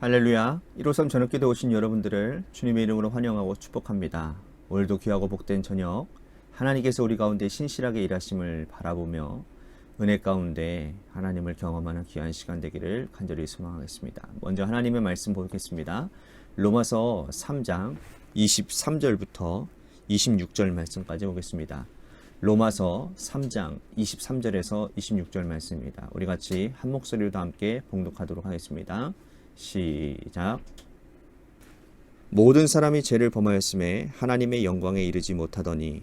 할렐루야. 153 저녁기도 오신 여러분들을 주님의 이름으로 환영하고 축복합니다. 오늘도 귀하고 복된 저녁, 하나님께서 우리 가운데 신실하게 일하심을 바라보며 은혜 가운데 하나님을 경험하는 귀한 시간 되기를 간절히 소망하겠습니다. 먼저 하나님의 말씀 보겠습니다. 로마서 3장 23절부터 26절 말씀까지 보겠습니다. 로마서 3장 23절에서 26절 말씀입니다. 우리 같이 한 목소리로 함께 봉독하도록 하겠습니다. 시작. 모든 사람이 죄를 범하였음에 하나님의 영광에 이르지 못하더니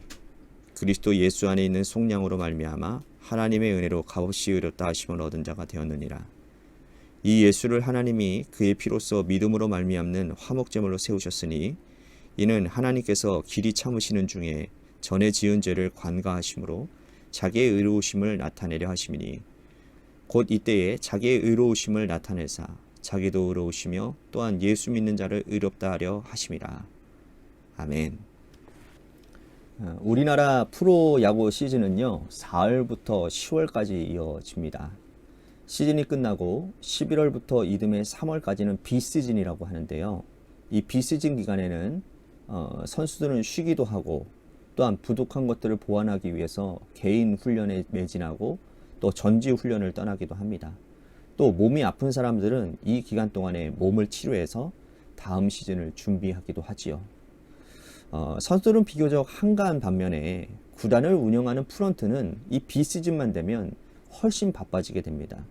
그리스도 예수 안에 있는 속량으로 말미암아 하나님의 은혜로 값없이 의롭다 하심을 얻은 자가 되었느니라. 이 예수를 하나님이 그의 피로써 믿음으로 말미암는 화목제물로 세우셨으니 이는 하나님께서 길이 참으시는 중에 전에 지은 죄를 관가하심으로 자기의 의로우심을 나타내려 하심이니 곧 이때에 자기의 의로우심을 나타내사 자기도 의로우시며 또한 예수 믿는 자를 의롭다 하려 하심이라. 아멘. 우리나라 프로야구 시즌은요 4월부터 10월까지 이어집니다. 시즌이 끝나고 11월부터 이듬해 3월까지는 비시즌이라고 하는데요. 이 비시즌 기간에는 선수들은 쉬기도 하고 또한 부족한 것들을 보완하기 위해서 개인 훈련에 매진하고 또 전지 훈련을 떠나기도 합니다. 또 몸이 아픈 사람들은 이 기간 동안에 몸을 치료해서 다음 시즌을 준비하기도 하지요. 선수들은 비교적 한가한 반면에 구단을 운영하는 프런트는 이 비시즌만 되면 훨씬 바빠지게 됩니다.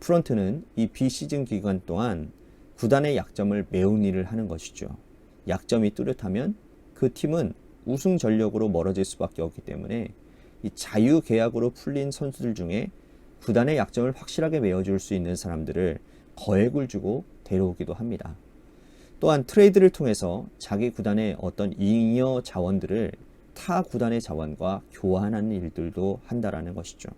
프런트는 이 비시즌 기간 동안 구단의 약점을 메운 일을 하는 것이죠. 약점이 뚜렷하면 그 팀은 우승 전력으로 멀어질 수밖에 없기 때문에 이 자유 계약으로 풀린 선수들 중에 구단의 약점을 확실하게 메워줄 수 있는 사람들을 거액을 주고 데려오기도 합니다. 또한 트레이드를 통해서 자기 구단의 어떤 잉여 자원들을 타 구단의 자원과 교환하는 일들도 한다라는 것이죠.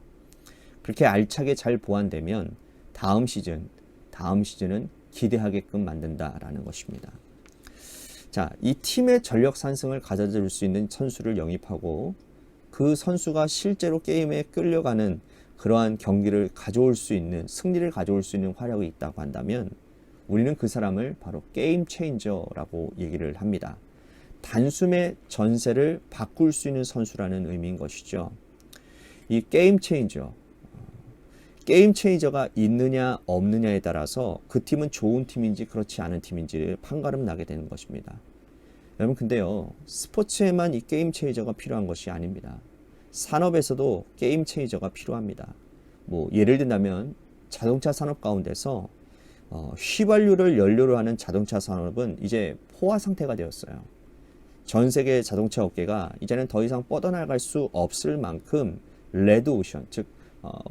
그렇게 알차게 잘 보완되면 다음 시즌은 기대하게끔 만든다라는 것입니다. 자, 이 팀의 전력 상승을 가져줄 수 있는 선수를 영입하고 그 선수가 실제로 게임에 끌려가는 그러한 경기를 가져올 수 있는, 승리를 가져올 수 있는 화력이 있다고 한다면 우리는 그 사람을 바로 게임 체인저라고 얘기를 합니다. 단숨에 전세를 바꿀 수 있는 선수라는 의미인 것이죠. 이 게임 체인저가 있느냐 없느냐에 따라서 그 팀은 좋은 팀인지 그렇지 않은 팀인지를 판가름 나게 되는 것입니다. 여러분 근데요, 스포츠에만 이 게임 체인저가 필요한 것이 아닙니다. 산업에서도 게임 체인저가 필요합니다. 예를 든다면 자동차 산업 가운데서 휘발유를 연료로 하는 자동차 산업은 이제 포화 상태가 되었어요. 전 세계 자동차 업계가 이제는 더 이상 뻗어나갈 수 없을 만큼 레드오션, 즉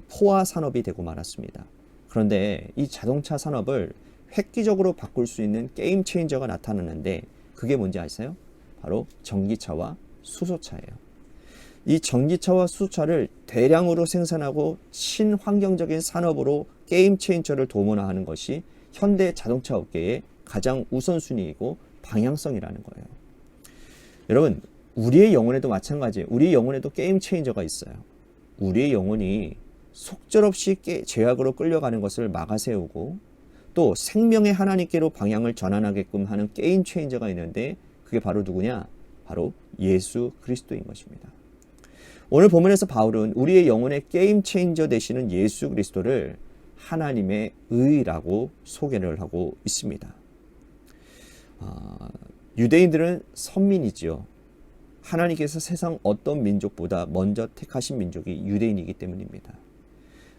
포화 산업이 되고 말았습니다. 그런데 이 자동차 산업을 획기적으로 바꿀 수 있는 게임 체인저가 나타나는데 그게 뭔지 아세요? 바로 전기차와 수소차예요. 이 전기차와 수소차를 대량으로 생산하고 친환경적인 산업으로 게임 체인저를 도모하는 것이 현대 자동차 업계의 가장 우선순위이고 방향성이라는 거예요. 여러분, 우리의 영혼에도 마찬가지예요. 우리의 영혼에도 게임 체인저가 있어요. 우리의 영혼이 속절없이 죄악으로 끌려가는 것을 막아세우고 또 생명의 하나님께로 방향을 전환하게끔 하는 게임 체인저가 있는데 그게 바로 누구냐? 바로 예수 그리스도인 것입니다. 오늘 본문에서 바울은 우리의 영혼의 게임 체인저 되시는 예수 그리스도를 하나님의 의라고 소개를 하고 있습니다. 유대인들은 선민이지요. 하나님께서 세상 어떤 민족보다 먼저 택하신 민족이 유대인이기 때문입니다.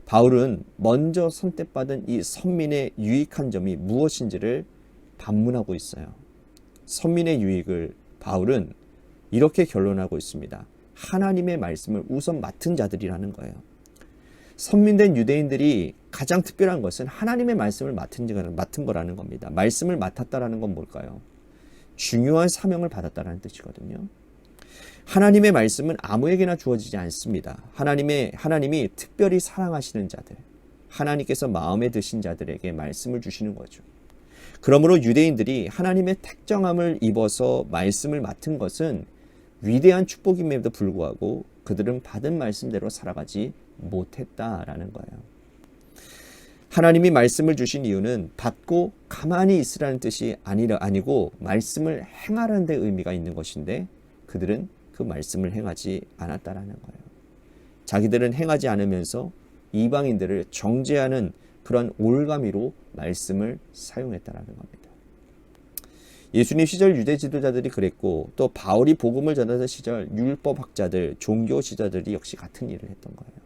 바울은 먼저 선택받은 이 선민의 유익한 점이 무엇인지를 반문하고 있어요. 선민의 유익을 바울은 이렇게 결론하고 있습니다. 하나님의 말씀을 우선 맡은 자들이라는 거예요. 선민된 유대인들이 가장 특별한 것은 하나님의 말씀을 맡은 거라는 겁니다. 말씀을 맡았다라는 건 뭘까요? 중요한 사명을 받았다라는 뜻이거든요. 하나님의 말씀은 아무에게나 주어지지 않습니다. 하나님이 특별히 사랑하시는 자들, 하나님께서 마음에 드신 자들에게 말씀을 주시는 거죠. 그러므로 유대인들이 하나님의 택정함을 입어서 말씀을 맡은 것은 위대한 축복임에도 불구하고 그들은 받은 말씀대로 살아가지 못했다라는 거예요. 하나님이 말씀을 주신 이유는 받고 가만히 있으라는 뜻이 아니고 말씀을 행하라는 데 의미가 있는 것인데 그들은 그 말씀을 행하지 않았다라는 거예요. 자기들은 행하지 않으면서 이방인들을 정죄하는 그런 올가미로 말씀을 사용했다라는 겁니다. 예수님 시절 유대 지도자들이 그랬고 또 바울이 복음을 전하던 시절 율법학자들, 종교 지도자들이 역시 같은 일을 했던 거예요.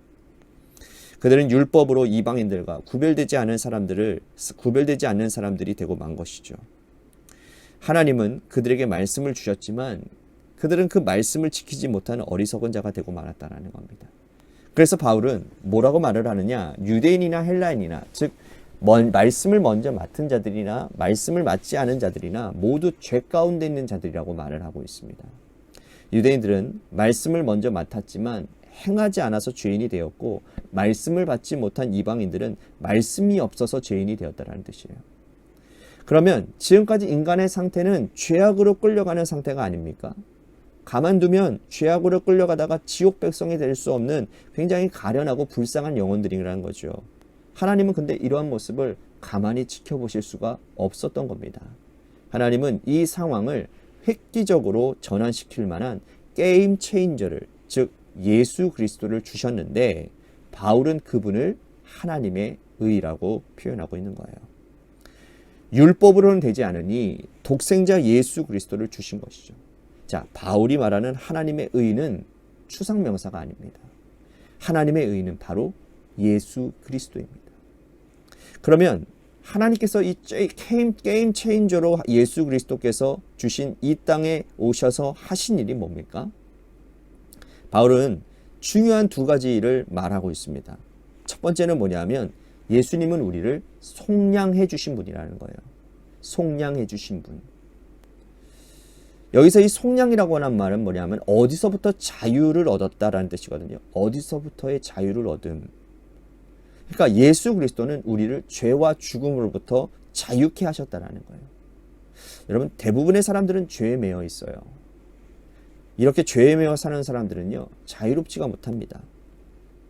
그들은 율법으로 이방인들과 구별되지 않는 사람들이 되고 만 것이죠. 하나님은 그들에게 말씀을 주셨지만 그들은 그 말씀을 지키지 못하는 어리석은 자가 되고 말았다는 겁니다. 그래서 바울은 뭐라고 말을 하느냐? 유대인이나 헬라인이나 즉 말씀을 먼저 맡은 자들이나 말씀을 맡지 않은 자들이나 모두 죄 가운데 있는 자들이라고 말을 하고 있습니다. 유대인들은 말씀을 먼저 맡았지만 행하지 않아서 죄인이 되었고 말씀을 받지 못한 이방인들은 말씀이 없어서 죄인이 되었다는 뜻이에요. 그러면 지금까지 인간의 상태는 죄악으로 끌려가는 상태가 아닙니까? 가만두면 죄악으로 끌려가다가 지옥 백성이 될 수 없는 굉장히 가련하고 불쌍한 영혼들이라는 거죠. 하나님은 근데 이러한 모습을 가만히 지켜보실 수가 없었던 겁니다. 하나님은 이 상황을 획기적으로 전환시킬 만한 게임 체인저를 즉 예수 그리스도를 주셨는데 바울은 그분을 하나님의 의라고 표현하고 있는 거예요. 율법으로는 되지 않으니 독생자 예수 그리스도를 주신 것이죠. 자, 바울이 말하는 하나님의 의는 추상명사가 아닙니다. 하나님의 의는 바로 예수 그리스도입니다. 그러면 하나님께서 이 게임 체인저로 예수 그리스도께서 주신 이 땅에 오셔서 하신 일이 뭡니까? 바울은 중요한 두 가지 일을 말하고 있습니다. 첫 번째는 뭐냐면 예수님은 우리를 속량해 주신 분이라는 거예요. 속량해 주신 분. 여기서 이 속량이라고 하는 말은 뭐냐면 어디서부터 자유를 얻었다라는 뜻이거든요. 어디서부터의 자유를 얻음. 그러니까 예수 그리스도는 우리를 죄와 죽음으로부터 자유케 하셨다라는 거예요. 여러분 대부분의 사람들은 죄에 매여 있어요. 이렇게 죄에 매여 사는 사람들은요 자유롭지가 못합니다.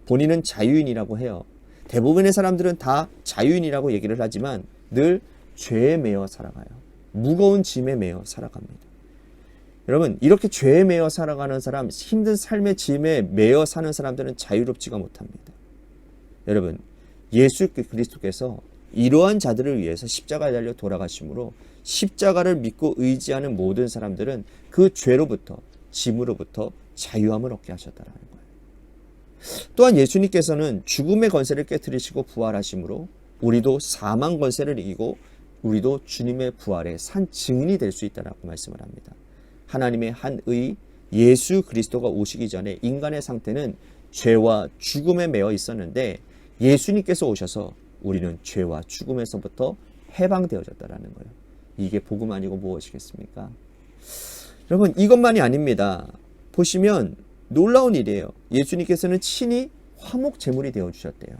본인은 자유인이라고 해요. 대부분의 사람들은 다 자유인이라고 얘기를 하지만 늘 죄에 매여 살아가요. 무거운 짐에 매여 살아갑니다. 여러분 이렇게 죄에 매여 살아가는 사람, 힘든 삶의 짐에 매여 사는 사람들은 자유롭지가 못합니다. 여러분 예수 그리스도께서 이러한 자들을 위해서 십자가에 달려 돌아가심으로 십자가를 믿고 의지하는 모든 사람들은 그 죄로부터 짐으로부터 자유함을 얻게 하셨다는 거예요. 또한 예수님께서는 죽음의 권세를 깨뜨리시고 부활하심으로 우리도 사망 권세를 이기고 우리도 주님의 부활의 산 증인이 될 수 있다라고 말씀을 합니다. 하나님의 한 의 예수 그리스도가 오시기 전에 인간의 상태는 죄와 죽음에 매여 있었는데 예수님께서 오셔서 우리는 죄와 죽음에서부터 해방되어졌다라는 거예요. 이게 복음 아니고 무엇이겠습니까? 여러분 이것만이 아닙니다. 보시면 놀라운 일이에요. 예수님께서는 친히 화목 제물이 되어주셨대요.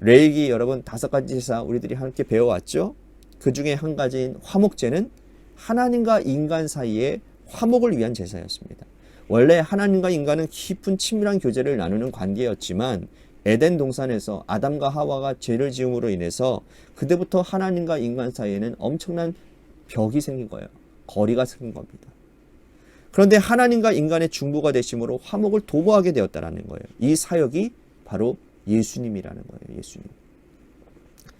레위기 여러분 5가지 제사 우리들이 함께 배워왔죠. 그 중에 한 가지인 화목제는 하나님과 인간 사이에 화목을 위한 제사였습니다. 원래 하나님과 인간은 깊은 친밀한 교제를 나누는 관계였지만 에덴 동산에서 아담과 하와가 죄를 지음으로 인해서 그때부터 하나님과 인간 사이에는 엄청난 벽이 생긴 거예요. 거리가 생긴 겁니다. 그런데 하나님과 인간의 중보가 되심으로 화목을 도모하게 되었다는 거예요. 이 사역이 바로 예수님이라는 거예요. 예수님.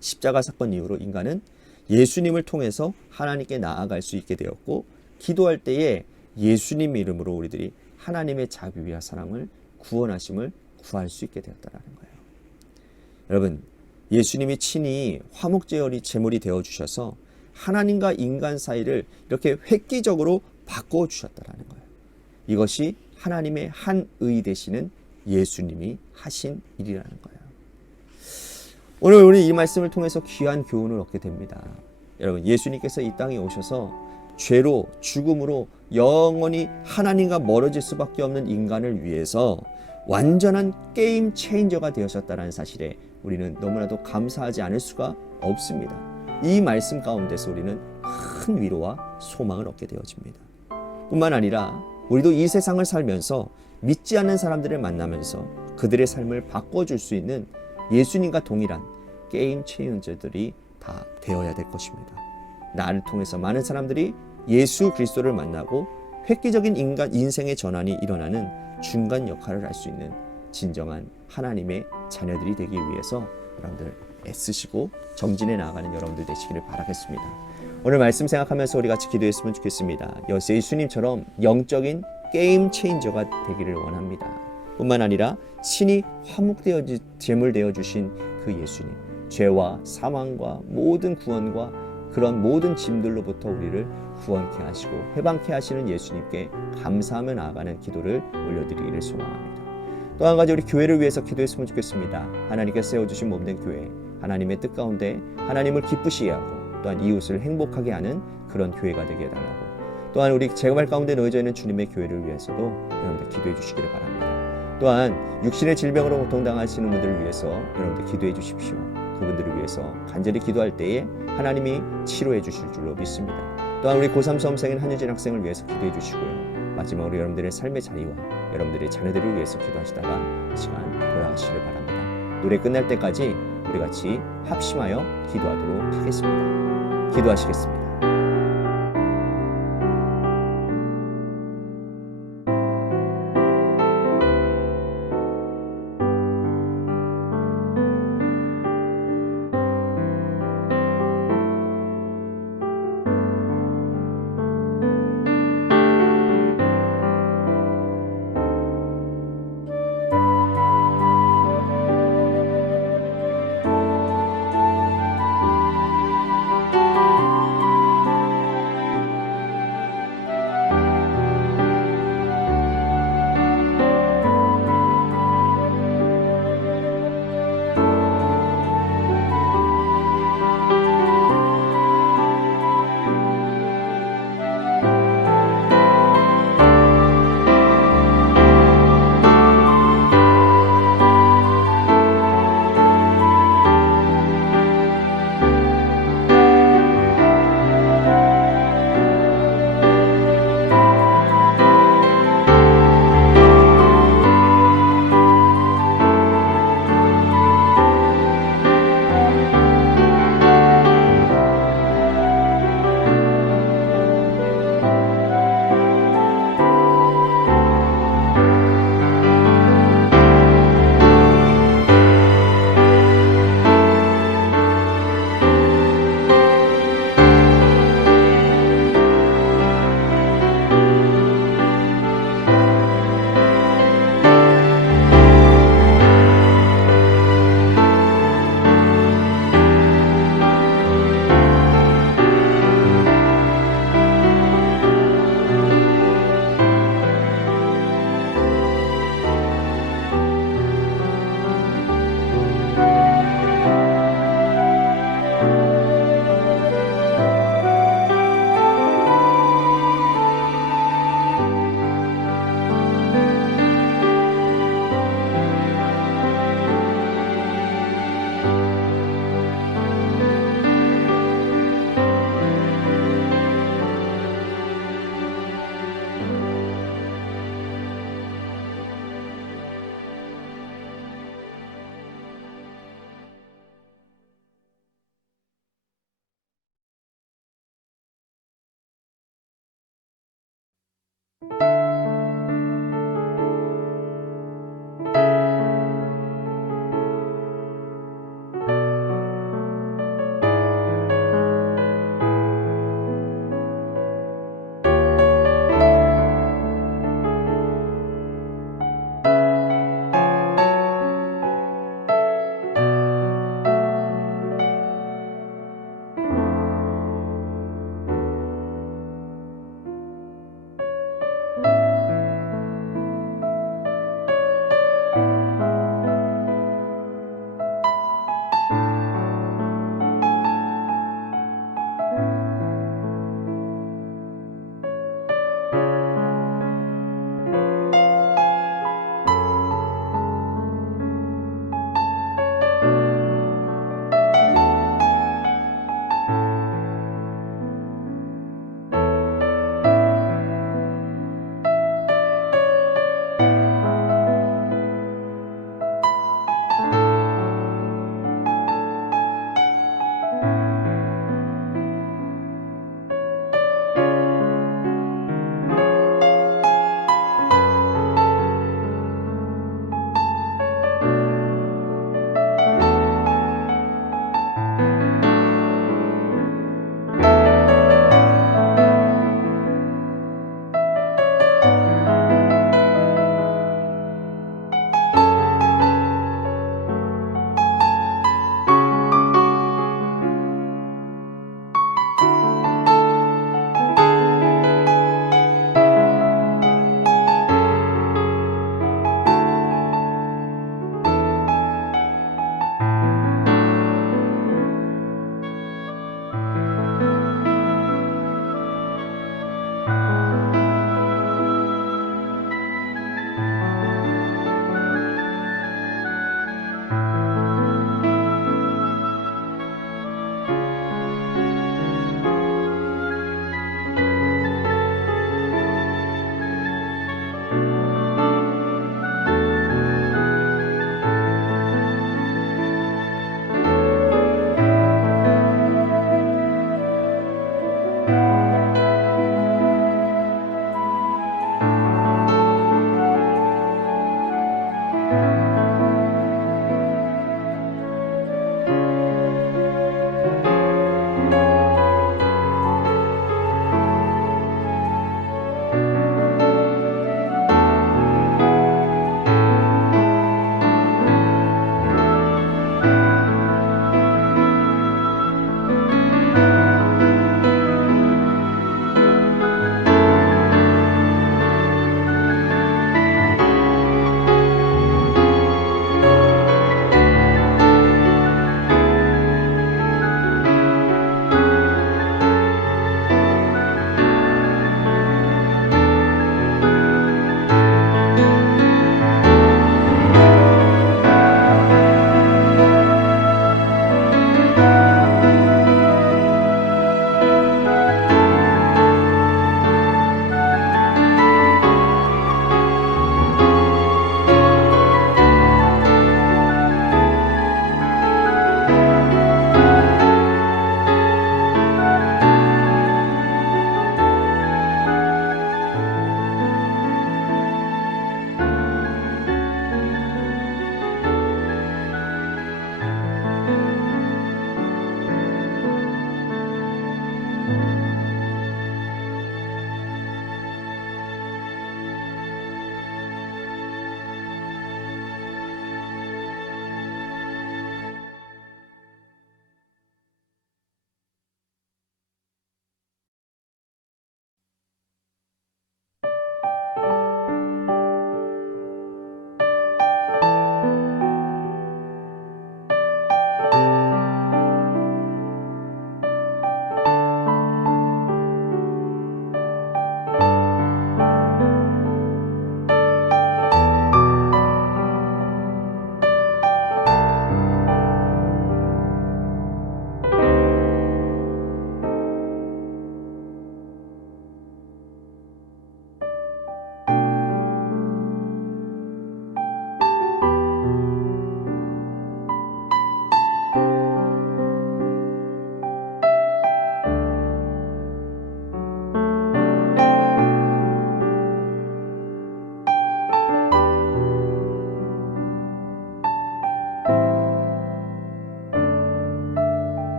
십자가 사건 이후로 인간은 예수님을 통해서 하나님께 나아갈 수 있게 되었고 기도할 때에 예수님 이름으로 우리들이 하나님의 자비와 사랑을 구원하심을 구할 수 있게 되었다는 거예요. 여러분 예수님이 친히 화목제물이 되어주셔서 하나님과 인간 사이를 이렇게 획기적으로 바꿔 주셨다는 거예요. 이것이 하나님의 한 의 되시는 예수님이 하신 일이라는 거예요. 오늘 우리 이 말씀을 통해서 귀한 교훈을 얻게 됩니다. 여러분 예수님께서 이 땅에 오셔서 죄로 죽음으로 영원히 하나님과 멀어질 수밖에 없는 인간을 위해서 완전한 게임 체인저가 되셨다는 사실에 우리는 너무나도 감사하지 않을 수가 없습니다. 이 말씀 가운데서 우리는 큰 위로와 소망을 얻게 되어집니다. 뿐만 아니라 우리도 이 세상을 살면서 믿지 않는 사람들을 만나면서 그들의 삶을 바꿔줄 수 있는 예수님과 동일한 게임 체인저들이 다 되어야 될 것입니다. 나를 통해서 많은 사람들이 예수 그리스도를 만나고 획기적인 인생의 전환이 일어나는 중간 역할을 할 수 있는 진정한 하나님의 자녀들이 되기 위해서 여러분들 애쓰시고 정진해 나아가는 여러분들 되시기를 바라겠습니다. 오늘 말씀 생각하면서 우리 같이 기도했으면 좋겠습니다. 예수님처럼 영적인 게임 체인저가 되기를 원합니다. 뿐만 아니라 신이 화목되어 제물되어 주신 그 예수님, 죄와 사망과 모든 구원과 그런 모든 짐들로부터 우리를 구원케 하시고 해방케 하시는 예수님께 감사하며 나아가는 기도를 올려드리기를 소망합니다. 또 한 가지 우리 교회를 위해서 기도했으면 좋겠습니다. 하나님께서 세워주신 몸된 교회, 하나님의 뜻 가운데 하나님을 기쁘시게 하고 또한 이웃을 행복하게 하는 그런 교회가 되게 해달라고, 또한 우리 제발 가운데 놓여져 있는 주님의 교회를 위해서도 여러분들 기도해 주시기를 바랍니다. 또한 육신의 질병으로 고통당하시는 분들을 위해서 여러분들 기도해 주십시오. 그분들을 위해서 간절히 기도할 때에 하나님이 치료해 주실 줄로 믿습니다. 또한 우리 고3 수험생인 한유진 학생을 위해서 기도해 주시고요. 마지막으로 여러분들의 삶의 자리와 여러분들의 자녀들을 위해서 기도하시다가 시간 돌아가시기를 바랍니다. 노래 끝날 때까지 우리 같이 합심하여 기도하도록 하겠습니다. 기도하시겠습니다.